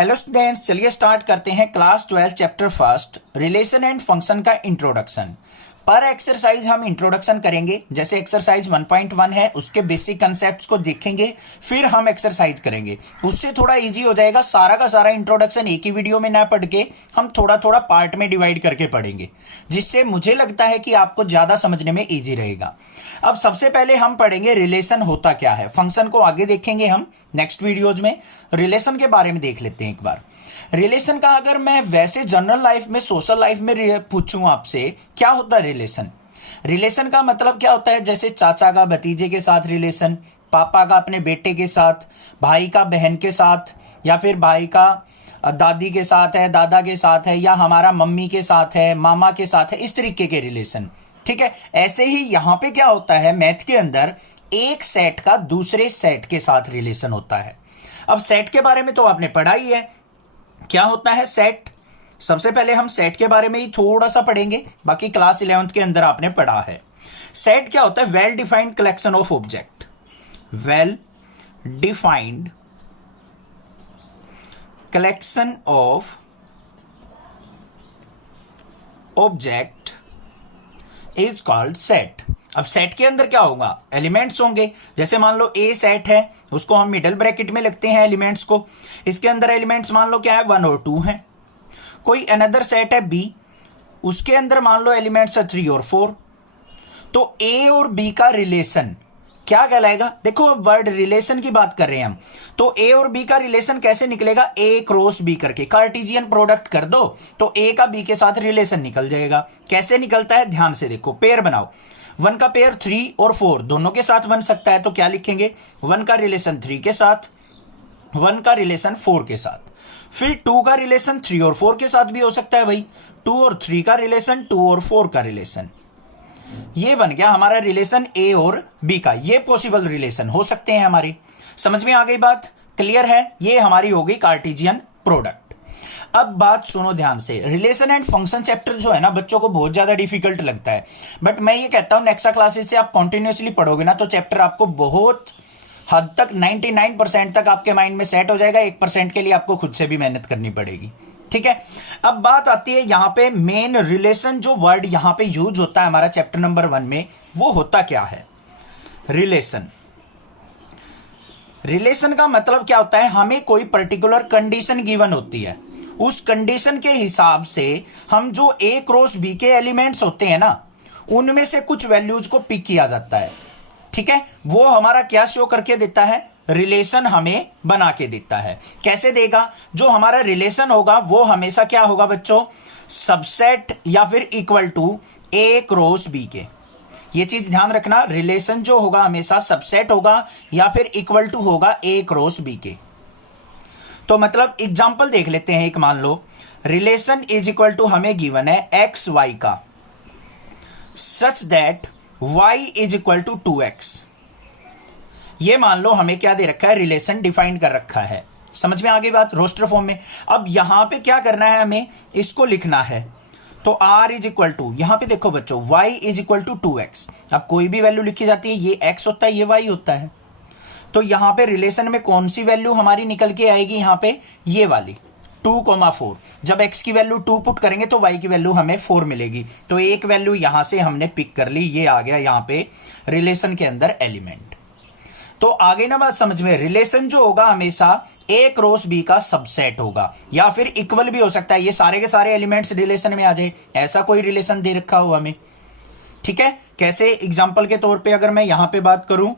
Hello students, चलिए start करते हैं class 12 chapter first relation and function का इंट्रोडक्शन। पर एक्सरसाइज हम इंट्रोडक्शन करेंगे। जैसे एक्सरसाइज 1.1 है उसके बेसिक कंसेप्ट्स को देखेंगे, फिर हम एक्सरसाइज करेंगे। उससे थोड़ा इजी हो जाएगा। सारा का सारा इंट्रोडक्शन एक ही वीडियो में ना पढ़ के हम थोड़ा थोड़ा पार्ट में डिवाइड करके पढ़ेंगे, जिससे मुझे लगता है कि आपको ज्यादा समझने में इजी रहेगा। अब सबसे पहले हम पढ़ेंगे रिलेशन होता क्या है। फंक्शन को आगे देखेंगे हम नेक्स्ट वीडियोज में। रिलेशन के बारे में देख लेते हैं एक बार। रिलेशन का अगर मैं वैसे जनरल लाइफ में, सोशल लाइफ में पूछूं आपसे, क्या होता है रिलेशन? रिलेशन का मतलब क्या होता है? जैसे चाचा का भतीजे के साथ रिलेशन, पापा का अपने बेटे के साथ, भाई का बहन के साथ, या फिर भाई का दादी के साथ है, दादा के साथ है, या हमारा मम्मी के साथ है, मामा के साथ है, इस तरीके के रिलेशन। ठीक है। ऐसे ही यहां पे क्या होता है, मैथ के अंदर एक सेट का दूसरे सेट के साथ रिलेशन होता है। अब सेट के बारे में तो आपने पढ़ा ही है, क्या होता है सेट। सबसे पहले हम सेट के बारे में ही थोड़ा सा पढ़ेंगे, बाकी क्लास 11th के अंदर आपने पढ़ा है। सेट क्या होता है? Well defined collection of object. Well defined collection of object is called set. अब सेट के अंदर क्या होगा? एलिमेंट्स होंगे। जैसे मान लो ए सेट है, उसको हम मिडल ब्रैकेट में लिखते हैं एलिमेंट्स को। इसके अंदर एलिमेंट्स मान लो क्या है, 1 और 2 हैं। कोई अनदर सेट है बी, उसके अंदर मान लो एलिमेंट्स है 3 और 4। तो ए और बी का रिलेशन क्या कहलाएगा? देखो वर्ड रिलेशन की बात कर रहे हैं हम, तो ए और बी का रिलेशन कैसे निकलेगा? ए क्रॉस बी करके कार्टेशियन प्रोडक्ट कर दो तो ए का बी के साथ रिलेशन निकल जाएगा। कैसे निकलता है ध्यान से देखो। पेयर बनाओ, 1 का पेयर 3 और 4 दोनों के साथ बन सकता है, तो क्या लिखेंगे? 1 का रिलेशन 3 के साथ, 1 का रिलेशन 4 के साथ। फिर 2 का रिलेशन 3 और 4 के साथ भी हो सकता है भाई। 2 और 3 का रिलेशन, 2 और 4 का रिलेशन। ये बन गया हमारा रिलेशन ए और बी का। ये पॉसिबल रिलेशन हो सकते हैं हमारी। समझ में आ गई बात? क्लियर है? ये हमारी हो गई कार्टेशियन प्रोडक्ट। अब बात सुनो ध्यान से। रिलेशन एंड फंक्शन चैप्टर जो है ना, बच्चों को बहुत ज्यादा डिफिकल्ट लगता है, बट मैं ये कहता हूं नेक्स्ट क्लासेस से आप कंटिन्यूअसली पढ़ोगे ना, तो चैप्टर आपको बहुत हद तक 99% तक आपके माइंड में सेट हो जाएगा। 1% के लिए आपको खुद से भी मेहनत करनी पड़ेगी। ठीक है। अब बात आती है यहां पे मेन रिलेशन, जो वर्ड यहां पे यूज होता है हमारा चैप्टर नंबर 1 में, वो होता क्या है? रिलेशन। रिलेशन का मतलब क्या होता है? हमें कोई पर्टिकुलर कंडीशन गिवन होती है, उस कंडीशन के हिसाब से हम जो ए क्रॉस बी के एलिमेंट्स होते हैं ना, उनमें से कुछ वैल्यूज को पिक किया जाता है। ठीक है। वो हमारा क्या शो करके देता है? रिलेशन हमें बना के देता है। कैसे देगा? जो हमारा रिलेशन होगा वो हमेशा क्या होगा बच्चों? सबसेट या फिर equal to A cross B के। ये चीज ध्यान रखना, रिलेशन जो होगा हमेशा सबसेट होगा या फिर इक्वल टू होगा ए क्रॉस बी के। तो मतलब एग्जांपल देख लेते हैं। एक मान लो रिलेशन इज इक्वल टू हमें गिवन है एक्स वाई का, such that y is equal to 2x। ये मान लो हमें क्या दे रखा है? रिलेशन डिफाइन कर रखा है। समझ में आ गई बात? रोस्टर फॉर्म में। अब यहां पे क्या करना है? हमें इसको लिखना है। तो r इज इक्वल टू, यहां पे देखो बच्चों, y is equal to 2x। अब कोई भी वैल्यू लिखी जाती है, ये x होता है, ये y होता है। तो यहां पे रिलेशन में कौन सी वैल्यू हमारी निकल के आएगी? यहां पे ये वाली 2,4। जब x की वैल्यू 2 पुट करेंगे तो y की वैल्यू हमें 4 मिलेगी। तो एक वैल्यू यहां से हमने पिक कर ली, ये आ गया यहां पे रिलेशन के अंदर एलिमेंट। तो आगे ना बात समझ में। रिलेशन जो होगा हमेशा ए क्रॉस बी का सबसेट होगा, या फिर इक्वल भी हो सकता है। ये सारे के सारे एलिमेंट्स रिलेशन में आ जाए, ऐसा कोई रिलेशन दे रखा हो हमें। ठीक है। कैसे? एग्जाम्पल के तौर पर अगर मैं यहां पर बात करूं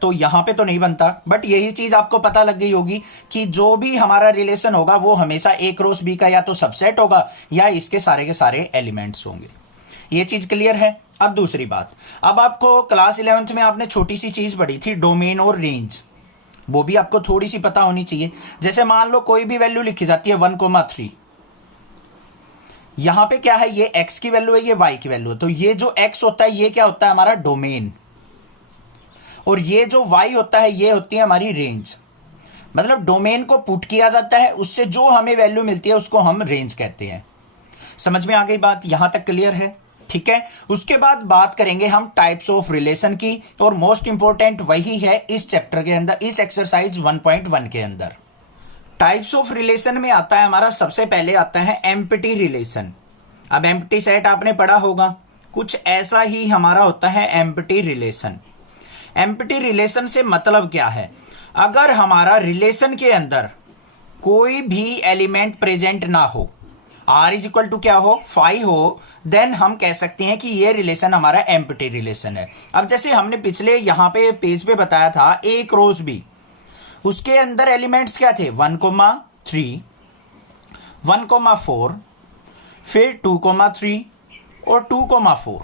तो यहां पे तो नहीं बनता, बट यही चीज आपको पता लग गई होगी कि जो भी हमारा रिलेशन होगा वो हमेशा ए क्रॉस बी का या तो सबसेट होगा या इसके सारे के सारे एलिमेंट्स होंगे। ये चीज क्लियर है? अब दूसरी बात, अब आपको क्लास 11th में आपने छोटी सी चीज पढ़ी थी, डोमेन और रेंज। वो भी आपको थोड़ी सी पता होनी चाहिए। जैसे मान लो कोई भी वैल्यू लिखी जाती है 1,3। यहां पे क्या है? ये x की वैल्यू है, ये y की वैल्यू है। तो ये जो x होता है ये क्या होता है? हमारा डोमेन। और ये जो y होता है ये होती है हमारी रेंज। मतलब डोमेन को पुट किया जाता है, उससे जो हमें वैल्यू मिलती है उसको हम रेंज कहते हैं। समझ में आ गई बात? यहां तक क्लियर है? ठीक है। उसके बाद बात करेंगे हम टाइप्स ऑफ रिलेशन की, और मोस्ट इंपॉर्टेंट वही है इस चैप्टर के अंदर, इस एक्सरसाइज 1.1 के अंदर। टाइप्स ऑफ रिलेशन में आता है हमारा, सबसे पहले आता है एम्प्टी रिलेशन। अब एम्प्टी सेट आपने पढ़ा होगा, कुछ ऐसा ही हमारा होता है एम्प्टी रिलेशन। एम्प्टी रिलेशन से मतलब क्या है, अगर हमारा रिलेशन के अंदर कोई भी एलिमेंट प्रेजेंट ना हो, r इज इक्वल टू क्या हो, 5 हो, देन हम कह सकते हैं कि ये रिलेशन हमारा एम्प्टी रिलेशन है। अब जैसे हमने पिछले यहां पे पेज पे बताया था a क्रॉस b, उसके अंदर एलिमेंट्स क्या थे, 1,3, 1,4, फिर 2,3 और 2,4,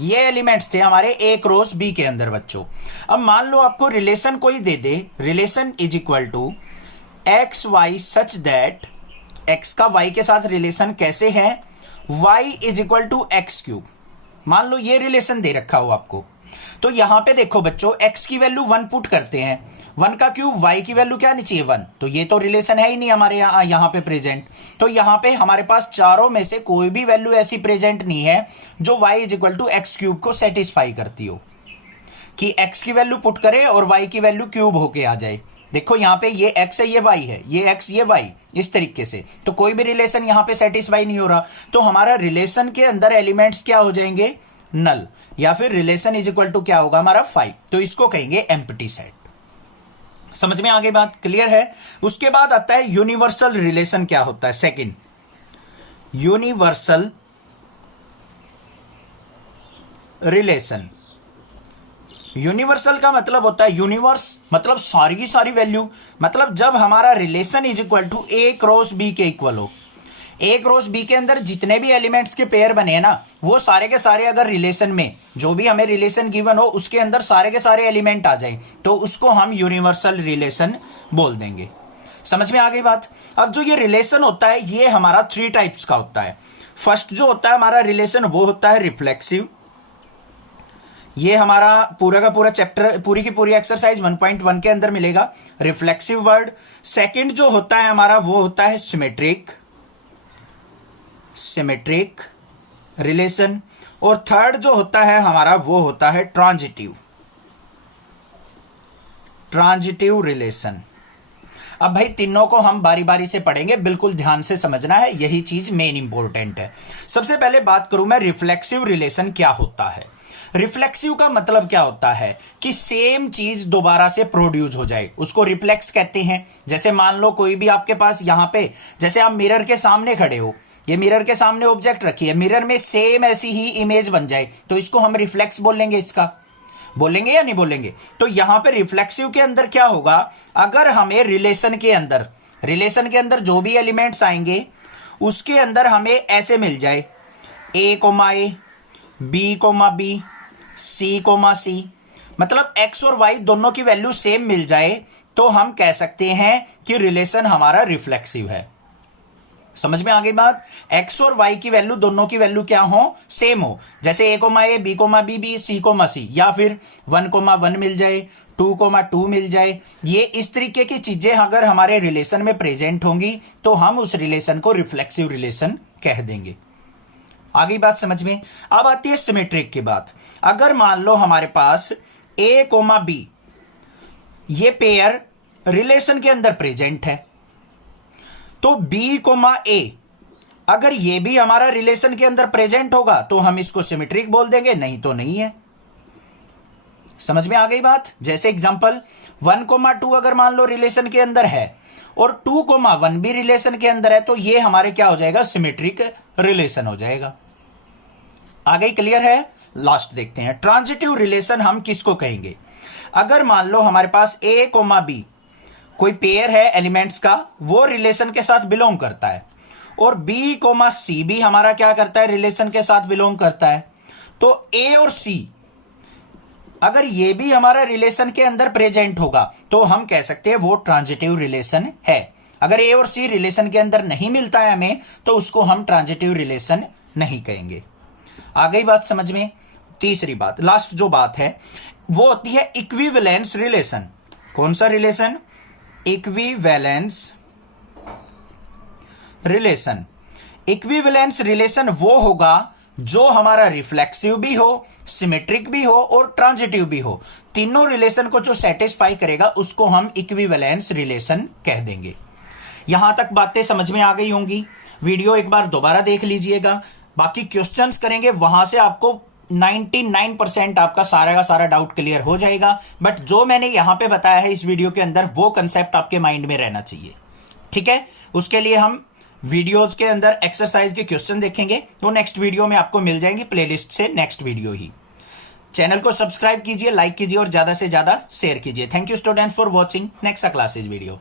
ये एलिमेंट्स थे हमारे a क्रॉस b के अंदर बच्चों। अब मान लो आपको रिलेशन कोई दे दे, relation is equal to X Y such that, x का y के साथ रिलेशन कैसे है, y is equal to x cube. मान लो ये रिलेशन दे रखा हो आपको, तो यहां पे देखो बच्चों x की वैल्यू 1 पुट करते हैं, 1 का क्यूब, y की वैल्यू क्या आनी चाहिए 1, तो ये तो रिलेशन है ही नहीं हमारे यहां पे प्रेजेंट। तो यहां पे हमारे पास चारों में से कोई भी वैल्यू ऐसी प्रेजेंट नहीं है जो y is equal to x cube को सेटिस्फाई करती हो, कि x की वैल्यू पुट करे और y की वैल्यू क्यूब होके आ जाए। देखो यहाँ पे ये x है, ये y है, ये x ये y, इस तरीके से तो कोई भी रिलेशन यहाँ पे सेटिस्फाई नहीं हो रहा, तो हमारा रिलेशन के अंदर एलिमेंट्स क्या हो जाएंगे, नल, या फिर रिलेशन इज इक्वल टू क्या होगा हमारा 5, तो इसको कहेंगे एम्प्टी सेट। समझ में आगे बात क्लियर है। उसके बाद आता है यूनिवर्सल रिलेशन, क्या होता है, सेकंड यूनिवर्सल रिलेशन। यूनिवर्सल का मतलब होता है, यूनिवर्स मतलब सारी की सारी वैल्यू, मतलब जब हमारा relation is equal to A cross B के इक्वल हो, ए क्रॉस बी के अंदर जितने भी एलिमेंट्स के पेयर बने हैं ना, वो सारे के सारे अगर रिलेशन में जो भी हमें रिलेशन गिवन हो उसके अंदर सारे के सारे एलिमेंट आ जाए, तो उसको हम यूनिवर्सल रिलेशन बोल देंगे। समझ में आ गई बात। अब जो ये रिलेशन होता है ये हमारा 3 टाइप्स का होता है। फर्स्ट जो होता है हमारा रिलेशन वो होता है रिफ्लेक्सिव, ये हमारा पूरा का पूरा चैप्टर, पूरी की पूरी एक्सरसाइज 1.1 के अंदर मिलेगा, रिफ्लेक्सिव वर्ड। सेकंड जो होता है हमारा वो होता है सिमेट्रिक रिलेशन, और थर्ड जो होता है हमारा वो होता है ट्रांजिटिव रिलेशन। अब भाई तीनों को हम बारी बारी से पढ़ेंगे, बिल्कुल ध्यान से समझना है, यही चीज मेन इंपॉर्टेंट है। सबसे पहले बात करूं मैं रिफ्लेक्सिव रिलेशन क्या होता है। रिफ्लेक्सिव का मतलब क्या होता है कि सेम चीज दोबारा से प्रोड्यूस हो जाए, उसको रिफ्लेक्स कहते हैं। जैसे मान लो कोई भी आपके पास यहां पे, जैसे आप मिरर के सामने खड़े हो, ये मिरर के सामने ऑब्जेक्ट रखी है, मिरर में सेम ऐसी ही इमेज बन जाए, तो इसको हम रिफ्लेक्स बोलेंगे, इसका बोलेंगे या नहीं बोलेंगे। तो यहां पे रिफ्लेक्सिव के अंदर क्या होगा, अगर हमें रिलेशन के अंदर जो भी एलिमेंट्स आएंगे उसके अंदर हमें ऐसे मिल जाए a, b, c, मतलब x और y दोनों की वैल्यू सेम मिल जाए, तो हम कह सकते हैं कि रिलेशन हमारा रिफ्लेक्सिव है। समझ में आ गई बात। x और y की वैल्यू, दोनों की वैल्यू क्या हो, सेम हो, जैसे a, b, b, c, या फिर 1,1 मिल जाए, 2,2 मिल जाए। ये इस तरीके की चीजें अगर हमारे रिलेशन में प्रेजेंट होंगी तो हम उस रिलेशन को रिफ्लेक्सिव रिलेशन कह देंगे। आगे बात समझ में। अब आती है सिमेट्रिक की बात। अगर मान लो हमारे पास a, b ये पेयर रिलेशन के अंदर प्रेजेंट है, तो b, a अगर ये भी हमारा रिलेशन के अंदर प्रेजेंट होगा तो हम इसको सिमेट्रिक बोल देंगे, नहीं तो नहीं है। समझ में आ गई बात। जैसे एग्जांपल 1,2 अगर मान लो रिलेशन के अंदर है और 2,1 भी रिलेशन के अंदर है, तो ये हमारे क्या हो जाएगा, सिमेट्रिक रिलेशन हो जाएगा। आ गई, क्लियर है। लास्ट देखते हैं ट्रांजिटिव रिलेशन हम किसको कहेंगे। अगर मान लो हमारे पास a, b कोई पेयर है एलिमेंट्स का, वो रिलेशन के साथ बिलोंग करता है, और b, c भी हमारा क्या करता है, रिलेशन के साथ बिलोंग करता है, तो a और c अगर ये भी हमारा रिलेशन के अंदर प्रेजेंट होगा तो हम कह सकते हैं वो ट्रांजिटिव रिलेशन है। अगर a और c रिलेशन के अंदर नहीं मिलता है हमें, तो उसको हम ट्रांजिटिव रिलेशन नहीं कहेंगे। आ गई बात समझ में। तीसरी बात, लास्ट जो बात है वो होती है इक्विवेलेंस रिलेशन। कौन सा relation, equivalence relation. Equivalence relation वो होगा जो हमारा रिफ्लेक्सिव भी हो, सिमेट्रिक भी हो और ट्रांजिटिव भी हो, तीनों रिलेशन को जो सेटिस्फाई करेगा उसको हम इक्विवेलेंस रिलेशन कह देंगे। यहां तक बातें समझ में आ गई होंगी। वीडियो एक बार दोबारा देख लीजिएगा, बाकी क्वेश्चंस करेंगे, वहां से आपको 99% आपका सारा का सारा डाउट क्लियर हो जाएगा। बट जो मैंने यहां पे बताया है इस वीडियो के अंदर, वो कंसेप्ट आपके माइंड में रहना चाहिए, ठीक है। उसके लिए हम वीडियोज के अंदर एक्सरसाइज के क्वेश्चन देखेंगे, वो नेक्स्ट वीडियो में आपको मिल जाएंगी प्लेलिस्ट से, नेक्स्ट वीडियो ही। चैनल को सब्सक्राइब कीजिए, लाइक कीजिए और ज्यादा से ज्यादा शेयर कीजिए। Thank you students for watching next classes video.